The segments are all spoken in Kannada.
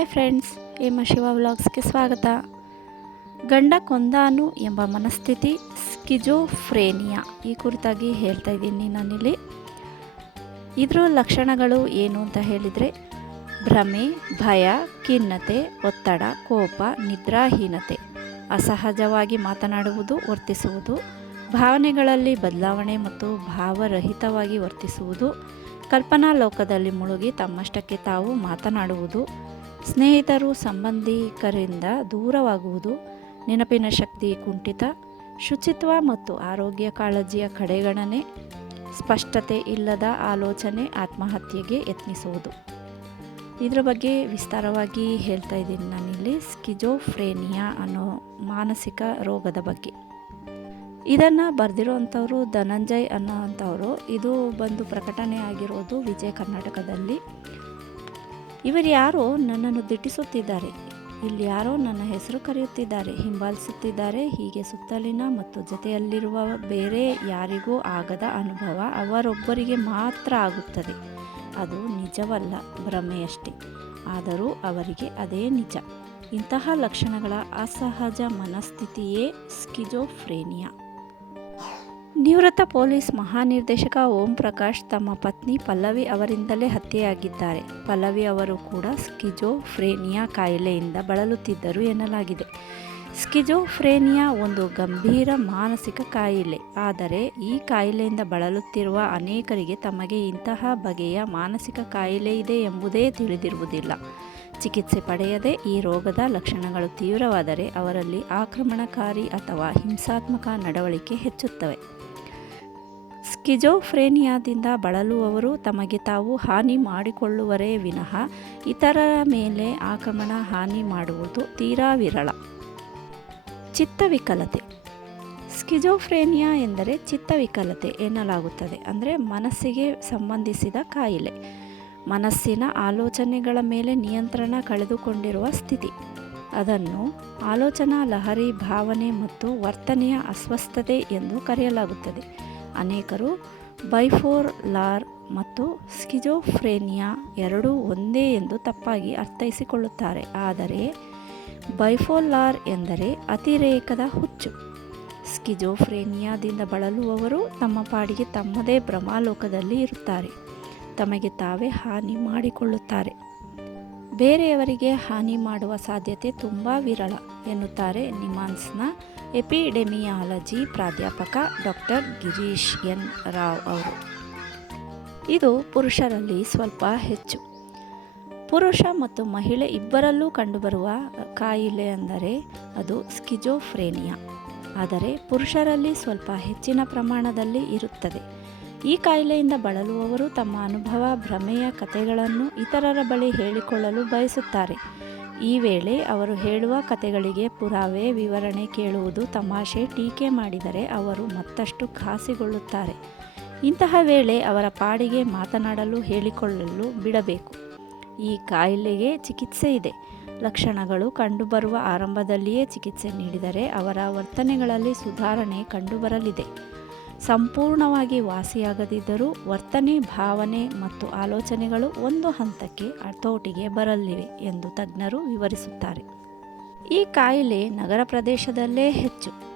ಹಾಯ್ ಫ್ರೆಂಡ್ಸ್ ಹೇಮ ಶಿವ ವ್ಲಾಗ್ಸ್ಗೆ ಸ್ವಾಗತ. ಗಂಡ ಕೊಂದಾನು ಎಂಬ ಮನಸ್ಥಿತಿ ಸ್ಕಿಜೋಫ್ರೇನಿಯಾ ಈ ಕುರಿತಾಗಿ ಹೇಳ್ತಾ ಇದ್ದೀನಿ ನಾನಿಲ್ಲಿ. ಇದರ ಲಕ್ಷಣಗಳು ಏನು ಅಂತ ಹೇಳಿದರೆ, ಭ್ರಮೆ, ಭಯ, ಖಿನ್ನತೆ, ಒತ್ತಡ, ಕೋಪ, ನಿದ್ರಾಹೀನತೆ, ಅಸಹಜವಾಗಿ ಮಾತನಾಡುವುದು ವರ್ತಿಸುವುದು, ಭಾವನೆಗಳಲ್ಲಿ ಬದಲಾವಣೆ ಮತ್ತು ಭಾವರಹಿತವಾಗಿ ವರ್ತಿಸುವುದು ಕಲ್ಪನಾ ಲೋಕದಲ್ಲಿ ಮುಳುಗಿ ತಮ್ಮಷ್ಟಕ್ಕೆ ತಾವು ಮಾತನಾಡುವುದು ಸ್ನೇಹಿತರು, ಸಂಬಂಧಿಕರಿಂದ ದೂರವಾಗುವುದು ನೆನಪಿನ ಶಕ್ತಿ ಕುಂಠಿತ, ಶುಚಿತ್ವ ಮತ್ತು ಆರೋಗ್ಯ ಕಾಳಜಿಯ ಕಡೆಗಣನೆ, ಸ್ಪಷ್ಟತೆ ಇಲ್ಲದ ಆಲೋಚನೆ ಆತ್ಮಹತ್ಯೆಗೆ ಯತ್ನಿಸುವುದು. ಇದರ ಬಗ್ಗೆ ವಿಸ್ತಾರವಾಗಿ ಹೇಳ್ತಾ ಇದ್ದೀನಿ ನಾನಿಲ್ಲಿ, ಸ್ಕಿಜೋಫ್ರೇನಿಯಾ ಅನ್ನೋ ಮಾನಸಿಕ ರೋಗದ ಬಗ್ಗೆ. ಇದನ್ನು ಬರೆದಿರೋವಂಥವ್ರು ಧನಂಜಯ್ ಅನ್ನೋ ಇದು ಬಂದು ಪ್ರಕಟಣೆ ಆಗಿರೋದು ವಿಜಯ ಕರ್ನಾಟಕದಲ್ಲಿ. ಇವರು ಯಾರೋ ನನ್ನನ್ನು ದಿಟ್ಟಿಸುತ್ತಿದ್ದಾರೆ. ಇಲ್ಲಿ ಯಾರೋ ನನ್ನ ಹೆಸರು ಕರೆಯುತ್ತಿದ್ದಾರೆ. ಹಿಂಬಾಲಿಸುತ್ತಿದ್ದಾರೆ. ಹೀಗೆ ಸುತ್ತಲಿನ ಮತ್ತು ಜೊತೆಯಲ್ಲಿರುವ ಬೇರೆ ಯಾರಿಗೂ ಆಗದ ಅನುಭವ ಅವರೊಬ್ಬರಿಗೆ ಮಾತ್ರ ಆಗುತ್ತದೆ. ಅದು ನಿಜವಲ್ಲ, ಭ್ರಮೆಯಷ್ಟೇ. ಆದರೂ ಅವರಿಗೆ ಅದೇ ನಿಜ. ಇಂತಹ ಲಕ್ಷಣಗಳ ಅಸಹಜ ಮನಸ್ಥಿತಿಯೇ ಸ್ಕಿಜೋಫ್ರೇನಿಯಾ. ನಿವೃತ್ತ ಪೊಲೀಸ್ ಮಹಾನಿರ್ದೇಶಕ ಓಂ ಪ್ರಕಾಶ್ ತಮ್ಮ ಪತ್ನಿ ಪಲ್ಲವಿ ಅವರಿಂದಲೇ ಹತ್ಯೆಯಾಗಿದ್ದಾರೆ. ಪಲ್ಲವಿ ಅವರು ಕೂಡ ಸ್ಕಿಜೋಫ್ರೇನಿಯಾ ಕಾಯಿಲೆಯಿಂದ ಬಳಲುತ್ತಿದ್ದರು ಎನ್ನಲಾಗಿದೆ. ಸ್ಕಿಜೋಫ್ರೇನಿಯಾ ಒಂದು ಗಂಭೀರ ಮಾನಸಿಕ ಕಾಯಿಲೆ. ಆದರೆ ಈ ಕಾಯಿಲೆಯಿಂದ ಬಳಲುತ್ತಿರುವ ಅನೇಕರಿಗೆ ತಮಗೆ ಇಂತಹ ಬಗೆಯ ಮಾನಸಿಕ ಕಾಯಿಲೆ ಇದೆ ಎಂಬುದೇ ತಿಳಿದಿರುವುದಿಲ್ಲ. ಚಿಕಿತ್ಸೆ ಪಡೆಯದೆ ಈ ರೋಗದ ಲಕ್ಷಣಗಳು ತೀವ್ರವಾದರೆ ಅವರಲ್ಲಿ ಆಕ್ರಮಣಕಾರಿ ಅಥವಾ ಹಿಂಸಾತ್ಮಕ ನಡವಳಿಕೆ ಹೆಚ್ಚುತ್ತವೆ. ಸ್ಕಿಜೋಫ್ರೇನಿಯಾದಿಂದ ಬಳಲುವವರು ತಮಗೆ ತಾವು ಹಾನಿ ಮಾಡಿಕೊಳ್ಳುವರೇ ವಿನಃ ಇತರರ ಮೇಲೆ ಆಕ್ರಮಣ ಹಾನಿ ಮಾಡುವುದು ತೀರಾ ವಿರಳ. ಚಿತ್ತವಿಕಲತೆ. ಸ್ಕಿಜೋಫ್ರೇನಿಯಾ ಎಂದರೆ ಚಿತ್ತವಿಕಲತೆ ಎನ್ನಲಾಗುತ್ತದೆ, ಅಂದರೆ ಮನಸ್ಸಿಗೆ ಸಂಬಂಧಿಸಿದ ಕಾಯಿಲೆ. ಮನಸ್ಸಿನ ಆಲೋಚನೆಗಳ ಮೇಲೆ ನಿಯಂತ್ರಣ ಕಳೆದುಕೊಂಡಿರುವ ಸ್ಥಿತಿ. ಅದನ್ನು ಆಲೋಚನಾ ಲಹರಿ ಭಾವನೆ ಮತ್ತು ವರ್ತನೆಯ ಅಸ್ವಸ್ಥತೆ ಎಂದು ಕರೆಯಲಾಗುತ್ತದೆ. ಅನೇಕರು ಬೈಫೋರ್ ಲಾರ್ ಮತ್ತು ಸ್ಕಿಜೋಫ್ರೇನಿಯಾ ಎರಡೂ ಒಂದೇ ಎಂದು ತಪ್ಪಾಗಿ ಅರ್ಥೈಸಿಕೊಳ್ಳುತ್ತಾರೆ. ಆದರೆ ಬೈಫೋಲಾರ್ ಎಂದರೆ ಅತಿರೇಕದ ಹುಚ್ಚು. ಸ್ಕಿಜೋಫ್ರೇನಿಯಾದಿಂದ ಬಳಲುವವರು ತಮ್ಮ ಪಾಡಿಗೆ ತಮ್ಮದೇ ಭ್ರಮಾಲೋಕದಲ್ಲಿ ಇರುತ್ತಾರೆ. ತಮಗೆ ತಾವೇ ಹಾನಿ ಮಾಡಿಕೊಳ್ಳುತ್ತಾರೆ. ಬೇರೆಯವರಿಗೆ ಹಾನಿ ಮಾಡುವ ಸಾಧ್ಯತೆ ತುಂಬ ವಿರಳ ಎನ್ನುತ್ತಾರೆ ನಿಮಾನ್ಸ್ನ ಎಪಿಡೆಮಿಯಾಲಜಿ ಪ್ರಾಧ್ಯಾಪಕ ಡಾಕ್ಟರ್ ಗಿರೀಶ್ ಎನ್ ರಾವ್ ಅವರು. ಇದು ಪುರುಷರಲ್ಲಿ ಸ್ವಲ್ಪ ಹೆಚ್ಚು. ಪುರುಷ ಮತ್ತು ಮಹಿಳೆ ಇಬ್ಬರಲ್ಲೂ ಕಂಡುಬರುವ ಕಾಯಿಲೆ ಅಂದರೆ ಅದು ಸ್ಕಿಜೋಫ್ರೇನಿಯಾ. ಆದರೆ ಪುರುಷರಲ್ಲಿ ಸ್ವಲ್ಪ ಹೆಚ್ಚಿನ ಪ್ರಮಾಣದಲ್ಲಿ ಇರುತ್ತದೆ. ಈ ಕಾಯಿಲೆಯಿಂದ ಬಳಲುವವರು ತಮ್ಮ ಅನುಭವ, ಭ್ರಮೆಯ ಕಥೆಗಳನ್ನು ಇತರರ ಬಳಿ ಹೇಳಿಕೊಳ್ಳಲು ಬಯಸುತ್ತಾರೆ. ಈ ವೇಳೆ ಅವರು ಹೇಳುವ ಕಥೆಗಳಿಗೆ ಪುರಾವೆ, ವಿವರಣೆ ಕೇಳುವುದು ತಮಾಷೆ ಟೀಕೆ ಮಾಡಿದರೆ ಅವರು ಮತ್ತಷ್ಟು ಖಾಸಿಗೊಳ್ಳುತ್ತಾರೆ. ಇಂತಹ ವೇಳೆ ಅವರ ಪಾಡಿಗೆ ಮಾತನಾಡಲು ಹೇಳಿಕೊಳ್ಳಲು ಬಿಡಬೇಕು. ಈ ಕಾಯಿಲೆಗೆ ಚಿಕಿತ್ಸೆ ಇದೆ. ಲಕ್ಷಣಗಳು ಕಂಡುಬರುವ ಆರಂಭದಲ್ಲಿಯೇ ಚಿಕಿತ್ಸೆ ನೀಡಿದರೆ ಅವರ ವರ್ತನೆಗಳಲ್ಲಿ ಸುಧಾರಣೆ ಕಂಡುಬರಲಿದೆ. ಸಂಪೂರ್ಣವಾಗಿ ವಾಸಿಯಾಗದಿದ್ದರೂ ವರ್ತನೆ, ಭಾವನೆ ಮತ್ತು ಆಲೋಚನೆಗಳು ಒಂದು ಹಂತಕ್ಕೆ ಹತೋಟಿಗೆ ಬರಲಿವೆ ಎಂದು ತಜ್ಞರು ವಿವರಿಸುತ್ತಾರೆ. ಈ ಕಾಯಿಲೆ ನಗರ ಪ್ರದೇಶದಲ್ಲೇ ಹೆಚ್ಚು.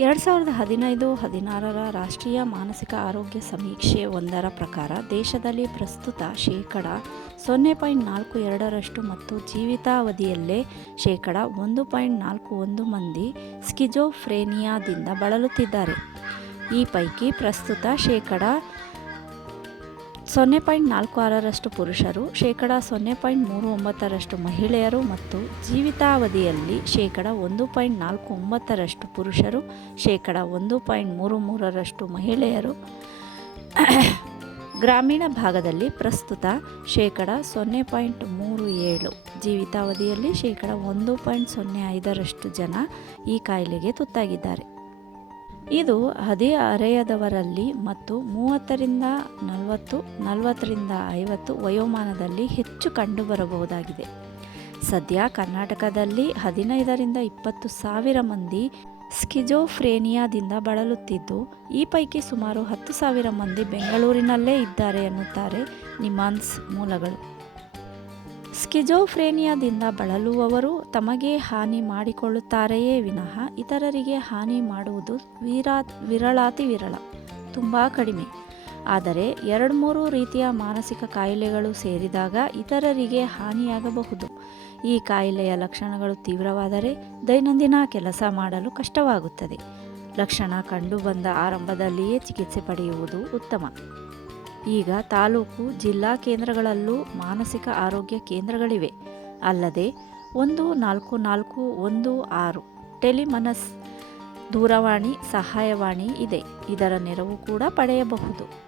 ಎರಡು ಸಾವಿರದ ಹದಿನೈದು, ಹದಿನಾರರ ರಾಷ್ಟ್ರೀಯ ಮಾನಸಿಕ ಆರೋಗ್ಯ ಸಮೀಕ್ಷೆ ಒಂದರ ಪ್ರಕಾರ ದೇಶದಲ್ಲಿ ಪ್ರಸ್ತುತ ಶೇಕಡ ಸೊನ್ನೆ ಪಾಯಿಂಟ್ ನಾಲ್ಕು ಎರಡರಷ್ಟು ಮತ್ತು ಜೀವಿತಾವಧಿಯಲ್ಲೇ ಶೇಕಡ ಒಂದು ಪಾಯಿಂಟ್ ನಾಲ್ಕು ಒಂದು ಮಂದಿ ಸ್ಕಿಜೋಫ್ರೇನಿಯಾದಿಂದ ಬಳಲುತ್ತಿದ್ದಾರೆ. ಈ ಪೈಕಿ ಪ್ರಸ್ತುತ ಶೇಕಡ ಸೊನ್ನೆ ಪಾಯಿಂಟ್ ನಾಲ್ಕು ಆರರಷ್ಟು ಪುರುಷರು, ಶೇಕಡ ಸೊನ್ನೆ ಪಾಯಿಂಟ್ ಮೂರು ಒಂಬತ್ತರಷ್ಟು ಮಹಿಳೆಯರು ಮತ್ತು ಜೀವಿತಾವಧಿಯಲ್ಲಿ ಶೇಕಡ ಒಂದು ಪಾಯಿಂಟ್ ನಾಲ್ಕು ಒಂಬತ್ತರಷ್ಟು ಪುರುಷರು, ಶೇಕಡ ಒಂದು ಪಾಯಿಂಟ್ ಮೂರು ಮೂರರಷ್ಟು ಮಹಿಳೆಯರು. ಗ್ರಾಮೀಣ ಭಾಗದಲ್ಲಿ ಪ್ರಸ್ತುತ ಶೇಕಡ ಸೊನ್ನೆ ಪಾಯಿಂಟ್ ಮೂರು ಏಳು, ಜೀವಿತಾವಧಿಯಲ್ಲಿ ಶೇಕಡ ಒಂದು ಪಾಯಿಂಟ್ ಸೊನ್ನೆ ಐದರಷ್ಟು ಜನ ಈ ಕಾಯಿಲೆಗೆ ತುತ್ತಾಗಿದ್ದಾರೆ. ಇದು ಹದಿಹರೆಯದವರಲ್ಲಿ ಮತ್ತು ಮೂವತ್ತರಿಂದ ನಲವತ್ತು, ನಲವತ್ತರಿಂದ ಐವತ್ತು ವಯೋಮಾನದಲ್ಲಿ ಹೆಚ್ಚು ಕಂಡುಬರಬಹುದಾಗಿದೆ. ಸದ್ಯ ಕರ್ನಾಟಕದಲ್ಲಿ ಹದಿನೈದರಿಂದ ಇಪ್ಪತ್ತು ಸಾವಿರ ಮಂದಿ ಸ್ಕಿಜೋಫ್ರೇನಿಯಾದಿಂದ ಬಳಲುತ್ತಿದ್ದು, ಈ ಪೈಕಿ ಸುಮಾರು ಹತ್ತು ಸಾವಿರ ಮಂದಿ ಬೆಂಗಳೂರಿನಲ್ಲೇ ಇದ್ದಾರೆ ಎನ್ನುತ್ತಾರೆ ನಿಮಾನ್ಸ್ ಮೂಲಗಳು. ಸ್ಕಿಜೋಫ್ರೇನಿಯಾದಿಂದ ಬಳಲುವವರು ತಮಗೆ ಹಾನಿ ಮಾಡಿಕೊಳ್ಳುತ್ತಾರೆಯೇ ವಿನಃ ಇತರರಿಗೆ ಹಾನಿ ಮಾಡುವುದು ವಿರಾ ವಿರಳಾತಿ ವಿರಳ, ತುಂಬ ಕಡಿಮೆ. ಆದರೆ ಎರಡು ಮೂರು ರೀತಿಯ ಮಾನಸಿಕ ಕಾಯಿಲೆಗಳು ಸೇರಿದಾಗ ಇತರರಿಗೆ ಹಾನಿಯಾಗಬಹುದು. ಈ ಕಾಯಿಲೆಯ ಲಕ್ಷಣಗಳು ತೀವ್ರವಾದರೆ ದೈನಂದಿನ ಕೆಲಸ ಮಾಡಲು ಕಷ್ಟವಾಗುತ್ತದೆ. ಲಕ್ಷಣ ಕಂಡುಬಂದ ಆರಂಭದಲ್ಲಿಯೇ ಚಿಕಿತ್ಸೆ ಪಡೆಯುವುದು ಉತ್ತಮ. ಈಗ ತಾಲೂಕು ಜಿಲ್ಲಾ ಕೇಂದ್ರಗಳಲ್ಲೂ ಮಾನಸಿಕ ಆರೋಗ್ಯ ಕೇಂದ್ರಗಳಿವೆ. ಅಲ್ಲದೆ ಒಂದು ನಾಲ್ಕು ನಾಲ್ಕು ಒಂದು ಆರು ಟೆಲಿಮನಸ್ ದೂರವಾಣಿ ಸಹಾಯವಾಣಿ ಇದೆ. ಇದರ ನೆರವು ಕೂಡ ಪಡೆಯಬಹುದು.